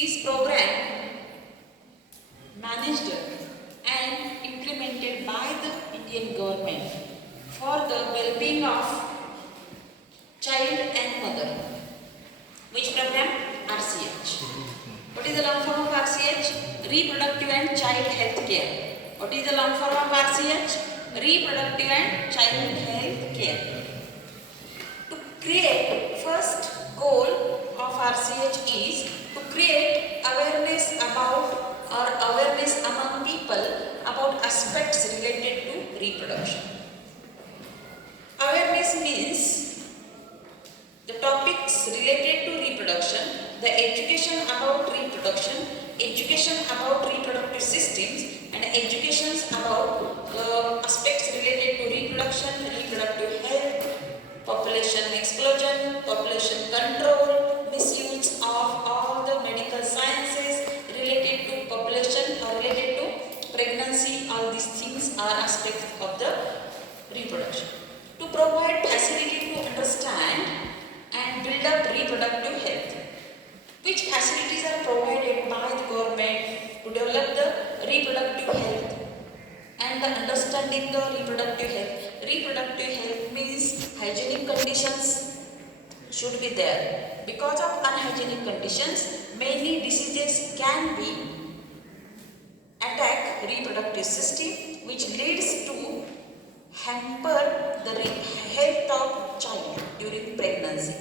These programs managed and implemented by the Indian government for the well-being of child and mother. Which program? RCH. What is the long form of RCH? Reproductive and Child Health Care. What is the long form of RCH? Reproductive and Child Health Care. To create, first goal of RCH is to create awareness about or awareness among people about aspects related to reproduction. Awareness means the topics related to reproduction, the education about reproduction, education about reproductive systems, and educations about the aspects related to reproduction, reproductive health, population explosion, population control, misuse of all the medical sciences related to population or related to pregnancy. All these things are aspects of the reproduction. To provide facility to understand and build up reproductive health. Which facilities are provided by the government to develop the reproductive health and the understanding the reproductive health? Reproductive health means hygienic conditions should be there. Because of unhygienic conditions, many diseases can be attack reproductive system, which leads to hamper the health of child during pregnancy.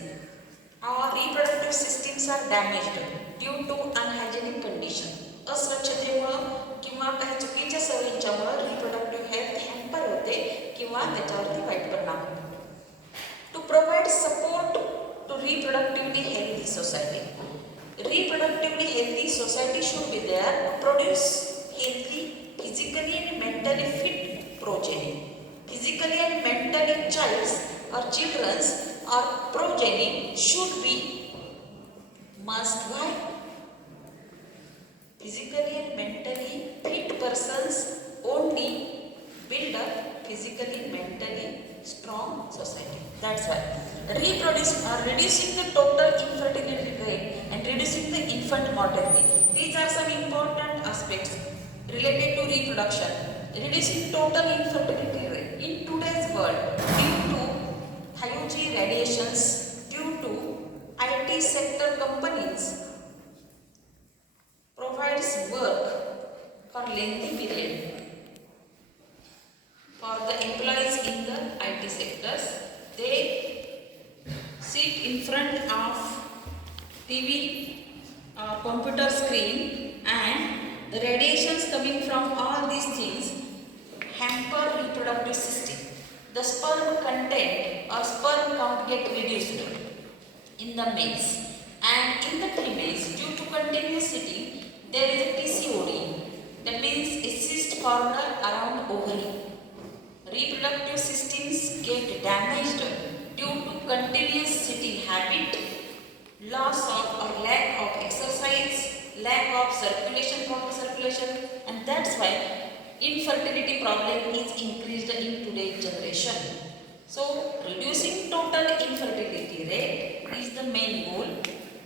Our reproductive systems are damaged due to unhygienic condition. अस्वच्छतेमुळे किंवा काही चुकीच्या सवयींच्यामुळे reproductive health hamper होते किंवा त्याच्यावरती white परिणाम होतो. To provide support to reproductively healthy society. Reproductively healthy society should be there to produce healthy, physically and mentally fit progeny. Physically and mentally child's or children's or progeny should be must. Why? Physically and mentally fit persons only build up physically, mentally strong society. That's why reducing the total infertility rate and reducing the infant mortality. These are some important aspects related to reproduction. Reducing total infertility rate in today's world due to huge radiations, due to IT sector companies provides work for lengthy period for the employees in the IT sectors. They sit in front of TV or computer screen, and the radiations coming from all these things hamper reproductive system. The sperm content or sperm count get reduced in the males, and in the females due to continuous sitting there is a PCOD, that means a cyst formed around ovary. Reproductive systems get damaged due to continuous sitting habit, loss of or lack of exercise, lack of proper circulation, and that's why infertility problem is increased in today's generation. So reducing total infertility rate is the main goal.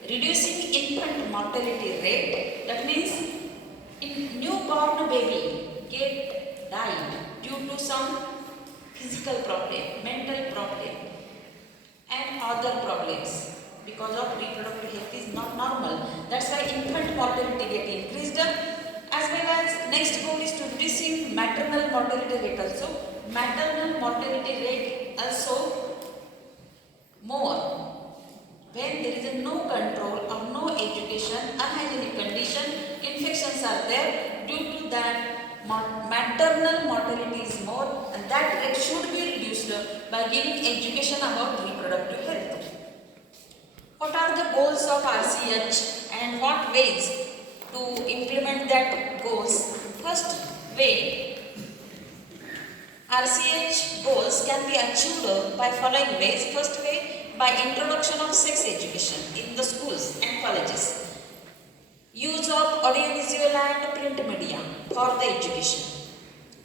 Reducing infant mortality rate, that means in newborn baby get died due to some physical problem, mental problem, and other problems because of reproductive health is not normal. That's why infant mortality get increased, as well as next goal is to reducing maternal mortality rate also. Maternal mortality rate also more when there is no control or no education, unhygienic condition, infections are there. Due to that, maternal mortality is more, and that rate should be reduced by giving education about reproductive health. What are the goals of RCH and what ways to implement that goals? First way, RCH goals can be achieved by following ways. First way, by introduction of sex education in the schools and colleges. Use of audiovisual and print media for the education.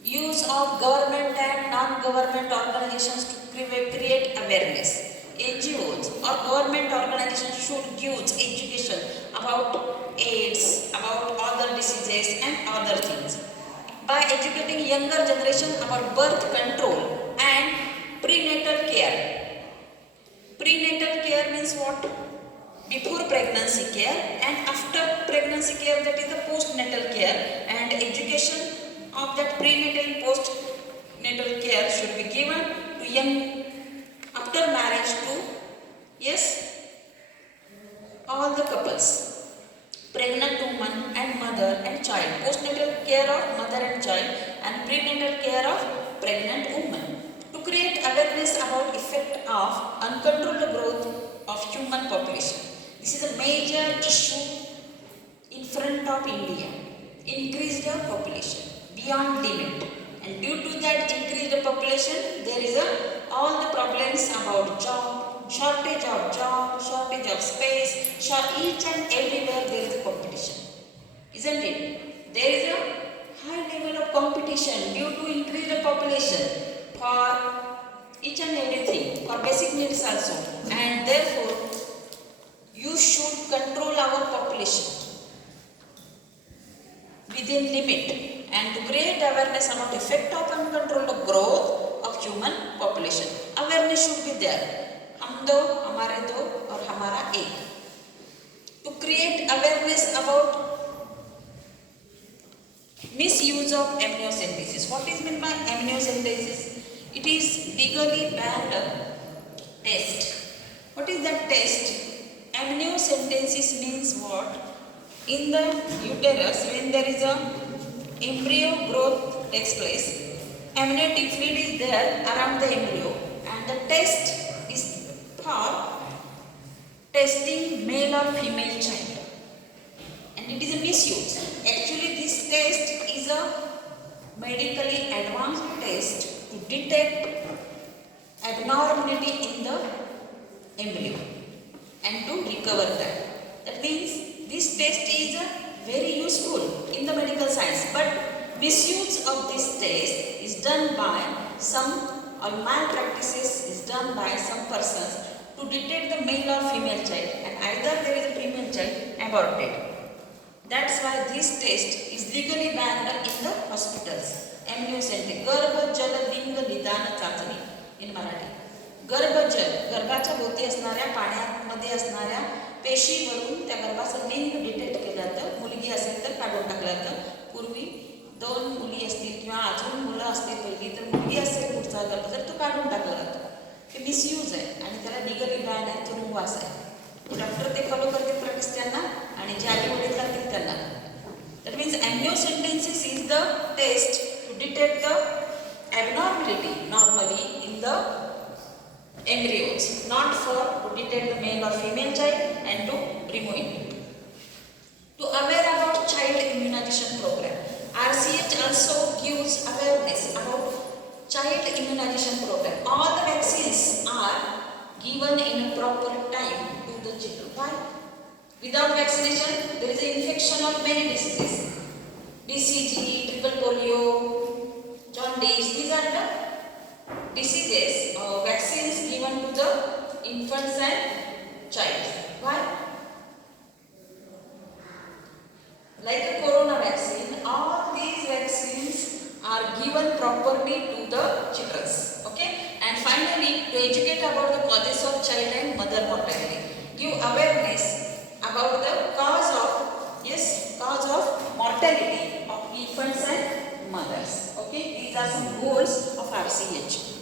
Use of government and non-government organizations to create awareness. NGOs or government organizations should give education about AIDS, by educating younger generation about birth control and prenatal care. Prenatal care means what? Before pregnancy care and after pregnancy care, that is the postnatal care, and education of that prenatal and postnatal care should be given to young after marriage to, yes, all the couples, pregnant woman and mother and child, postnatal care of mother and child and prenatal care of pregnant woman, to create awareness about effect of uncontrolled growth of human population. This is a major issue in front of India. Increased population beyond limit, and due to that increased population, there is all the problems about job, shortage of job, shortage of space, each and everywhere there is a competition, isn't it? There is a high level of competition due to increased population for each and everything, for basic needs also, and therefore you should control our population within limit and to create awareness about effect of uncontrolled growth of human population. Awareness should be there. हम दो, हमारे दो और हमारा एक. To create awareness about misuse of amniocentesis. What is meant by amniocentesis? It is legally banned test. What is that test? Amniocentesis means what? In the uterus, when there is a embryo growth takes place, amniotic fluid is there around the embryo, and the test is for testing male or female child, and it is a misuse. Actually, this test is a medically advanced test to detect abnormality in the embryo and to recover that. That means this test is very useful in the medical science, but misuse of this test is done by some, or malpractices is done by some persons to detect the male or female child, and either there is a female child aborted. That's why this test is legally banned in the hospitals. Amniocentesis, गर्भजल लिंग निदान चाचणी in Marathi. गर्भजल, गर्भाच्या भोवती असणाऱ्या पाण्यामध्ये असणाऱ्या पेशीवरून त्या गर्भाचं लिंग detect केलं जातं. मुलगी असेल तर काढून टाकलं जातं. पूर्वी 2 मुली असतील किंवा अजून मुलं असतील पहिली, तर मुलगी असेल पुढचा गर्भ तर तो काढून टाकला जातो. ते मिसयूज आहे आणि त्याला लिगली बॅन आहे, तुरुंगवास आहे. डॉक्टर ते फॉलो करतील प्रॅक्टिस त्यांना, आणि जे आई वडील करतील त्यांना. That means amniocentesis is the test to detect the abnormality normally in the embryos, not for to detect the male or female child and to remove it. To aware about child immunization program, RCH also gives awareness about child immunization program. All the vaccines are given in a proper time to the children. Why? Without vaccination, there is an infection of many diseases. BCG, triple polio, jaundice, these are the diseases or vaccines given to the infants and child. Why? Like the corona vaccine, all these vaccines are given properly to the children. Okay? And finally, to educate about the causes of child and mother mortality, give awareness about the cause of mortality of infants and mothers. Okay? These are some goals of RCH.